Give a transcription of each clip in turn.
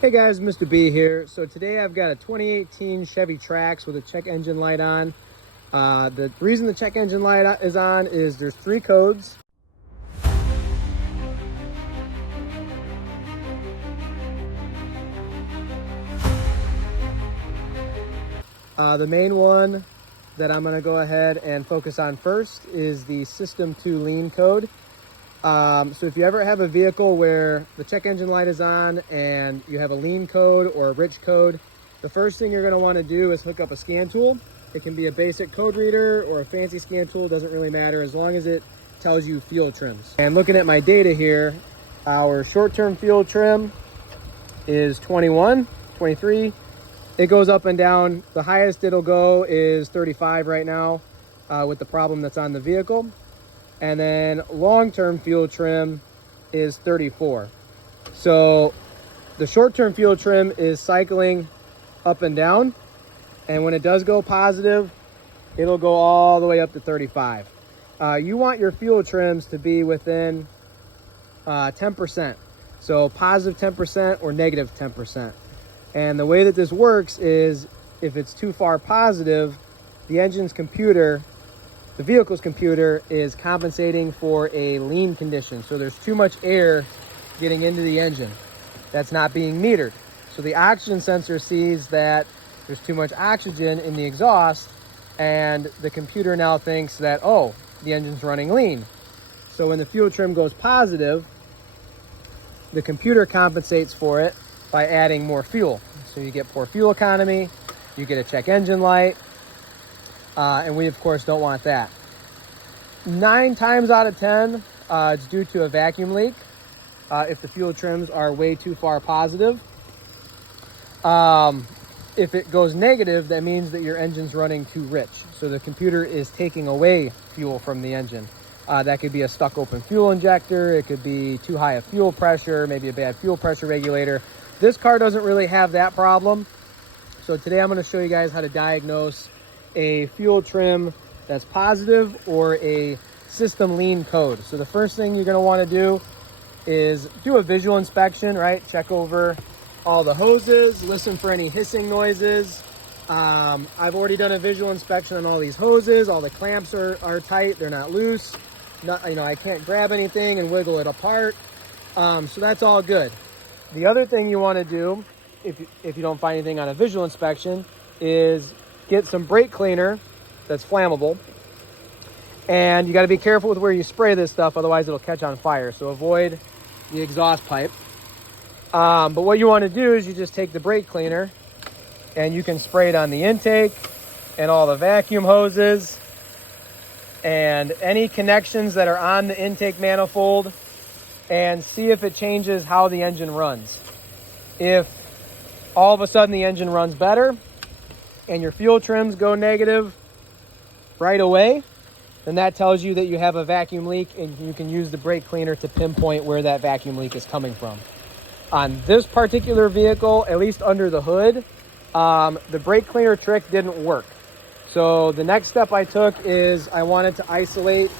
Hey guys, Mr. B here. So today I've got a 2018 Chevy Trax with a check engine light on. The reason the check engine light is on is there's 3 codes. The main one that I'm going to go ahead and focus on first is the System 2 lean code. So if you ever have a vehicle where the check engine light is on and you have a lean code or a rich code, the first thing you're going to want to do is hook up a scan tool. It can be a basic code reader or a fancy scan tool, doesn't really matter as long as it tells you fuel trims. And looking at my data here, our short-term fuel trim is 21, 23. It goes up and down. The highest it'll go is 35 right now with the problem that's on the vehicle. And then long-term fuel trim is 34. So the short-term fuel trim is cycling up and down. And when it does go positive, it'll go all the way up to 35. You want your fuel trims to be within 10%. So positive 10% or negative 10%. And the way that this works is if it's too far positive, the engine's computer, the vehicle's computer is compensating for a lean condition. So there's too much air getting into the engine that's not being metered. So the oxygen sensor sees that there's too much oxygen in the exhaust, and the computer now thinks that, oh, the engine's running lean. So when the fuel trim goes positive, the computer compensates for it by adding more fuel. So you get poor fuel economy, you get a check engine light, and we of course don't want that. 9 times out of 10, it's due to a vacuum leak if the fuel trims are way too far positive. If it goes negative, that means that your engine's running too rich. So the computer is taking away fuel from the engine. That could be a stuck open fuel injector, it could be too high a fuel pressure, maybe a bad fuel pressure regulator. This car doesn't really have that problem. So today I'm going to show you guys how to diagnose a fuel trim that's positive or a system lean code. So the first thing you're going to want to do is do a visual inspection, right? Check over all the hoses, listen for any hissing noises. I've already done a visual inspection on all these hoses. All the clamps are tight, they're not loose. I can't grab anything and wiggle it apart. So that's all good. The other thing you want to do, if you don't find anything on a visual inspection, is get some brake cleaner that's flammable. And you got to be careful with where you spray this stuff, otherwise it'll catch on fire. So avoid the exhaust pipe. But what you want to do is you just take the brake cleaner and you can spray it on the intake and all the vacuum hoses and any connections that are on the intake manifold, and see if it changes how the engine runs. If all of a sudden the engine runs better and your fuel trims go negative right away, then that tells you that you have a vacuum leak, and you can use the brake cleaner to pinpoint where that vacuum leak is coming from. On this particular vehicle, at least under the hood, the brake cleaner trick didn't work. So the next step I took is I wanted to isolate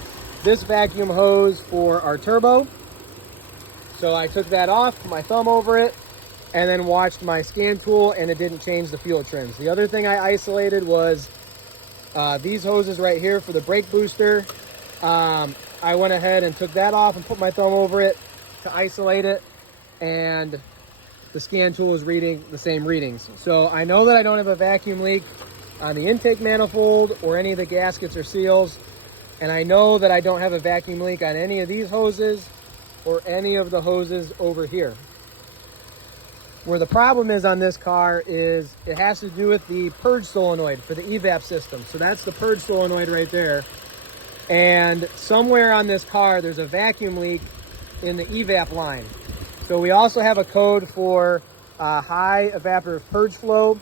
this vacuum hose for our turbo. So I took that off, put my thumb over it, and then watched my scan tool, and it didn't change the fuel trims. The other thing I isolated was these hoses right here for the brake booster. I went ahead and took that off and put my thumb over it to isolate it, and the scan tool is reading the same readings. So I know that I don't have a vacuum leak on the intake manifold or any of the gaskets or seals, and I know that I don't have a vacuum leak on any of these hoses or any of the hoses over here. Where the problem is on this car is it has to do with the purge solenoid for the EVAP system. So that's the purge solenoid right there. And somewhere on this car, there's a vacuum leak in the EVAP line. So we also have a code for high evaporative purge flow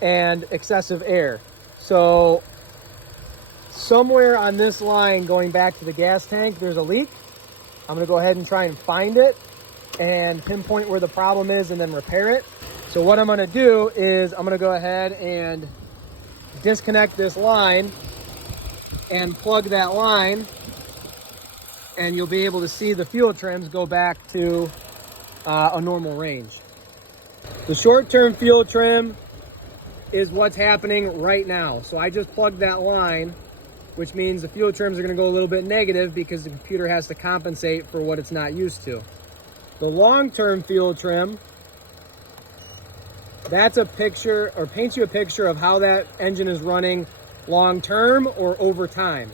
and excessive air. So somewhere on this line going back to the gas tank, there's a leak. I'm gonna go ahead and try and find it and pinpoint where the problem is and then repair it. So what I'm gonna do is I'm gonna go ahead and disconnect this line and plug that line, and you'll be able to see the fuel trims go back to a normal range. The short-term fuel trim is what's happening right now. So I just plugged that line, which means the fuel trims are going to go a little bit negative because the computer has to compensate for what it's not used to. The long-term fuel trim, that's a picture, or paints you a picture of how that engine is running long-term or over time.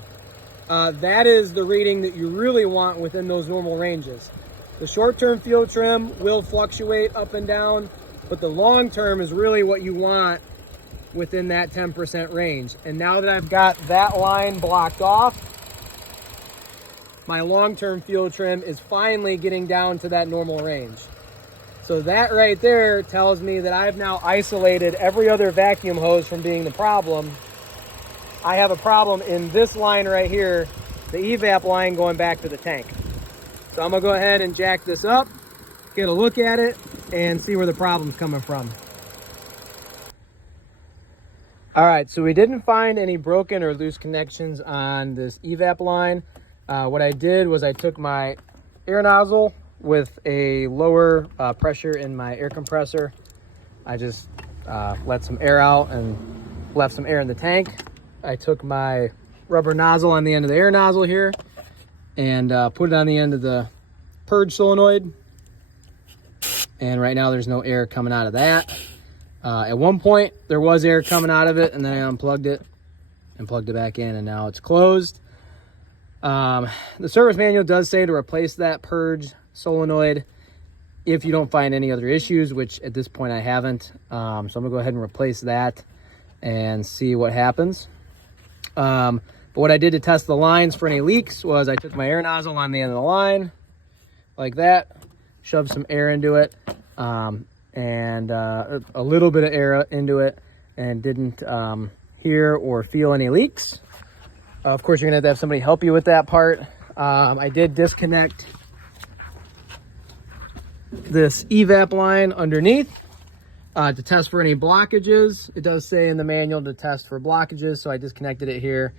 That is the reading that you really want within those normal ranges. The short-term fuel trim will fluctuate up and down, but the long-term is really what you want within that 10% range. And now that I've got that line blocked off, my long-term fuel trim is finally getting down to that normal range. So that right there tells me that I've now isolated every other vacuum hose from being the problem. I have a problem in this line right here, the EVAP line going back to the tank. So I'm gonna go ahead and jack this up, get a look at it, and see where the problem's coming from. All right, so we didn't find any broken or loose connections on this EVAP line. What I did was I took my air nozzle with a lower pressure in my air compressor. I just let some air out and left some air in the tank. I took my rubber nozzle on the end of the air nozzle here and put it on the end of the purge solenoid. And right now there's no air coming out of that. At one point there was air coming out of it, and then I unplugged it and plugged it back in, and now it's closed. The service manual does say to replace that purge solenoid if you don't find any other issues, which at this point I haven't. So I'm gonna go ahead and replace that and see what happens. But what I did to test the lines for any leaks was I took my air nozzle on the end of the line like that, shoved some air into it, and a little bit of air into it, and didn't hear or feel any leaks. Of course, you're gonna have to have somebody help you with that part. I did disconnect this EVAP line underneath to test for any blockages. It does say in the manual to test for blockages, so I disconnected it here,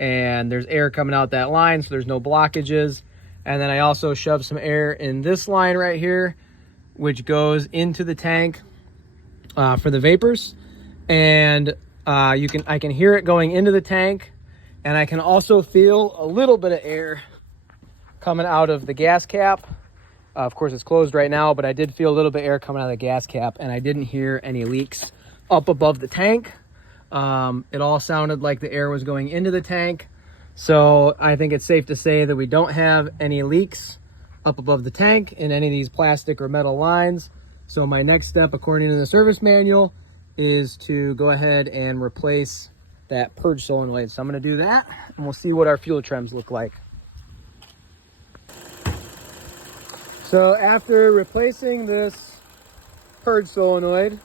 and there's air coming out that line, so there's no blockages. And then I also shoved some air in this line right here, which goes into the tank for the vapors. And I can hear it going into the tank, and I can also feel a little bit of air coming out of the gas cap. Of course, it's closed right now, but I did feel a little bit of air coming out of the gas cap, and I didn't hear any leaks up above the tank. It all sounded like the air was going into the tank. So I think it's safe to say that we don't have any leaks up above the tank in any of these plastic or metal lines. So my next step, according to the service manual, is to go ahead and replace that purge solenoid. So I'm gonna do that, and we'll see what our fuel trims look like. So after replacing this purge solenoid,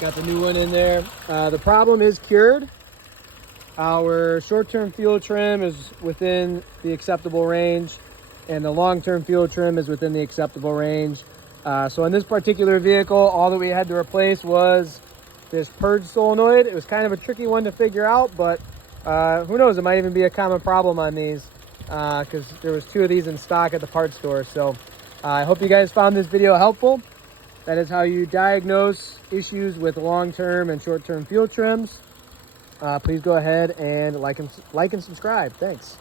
got the new one in there. The problem is cured. Our short-term fuel trim is within the acceptable range, and the long-term fuel trim is within the acceptable range. So in this particular vehicle, all that we had to replace was this purge solenoid. It was kind of a tricky one to figure out, but who knows, it might even be a common problem on these, because there was 2 of these in stock at the parts store. So I hope you guys found this video helpful. That is how you diagnose issues with long-term and short-term fuel trims. Please go ahead and like and subscribe. Thanks.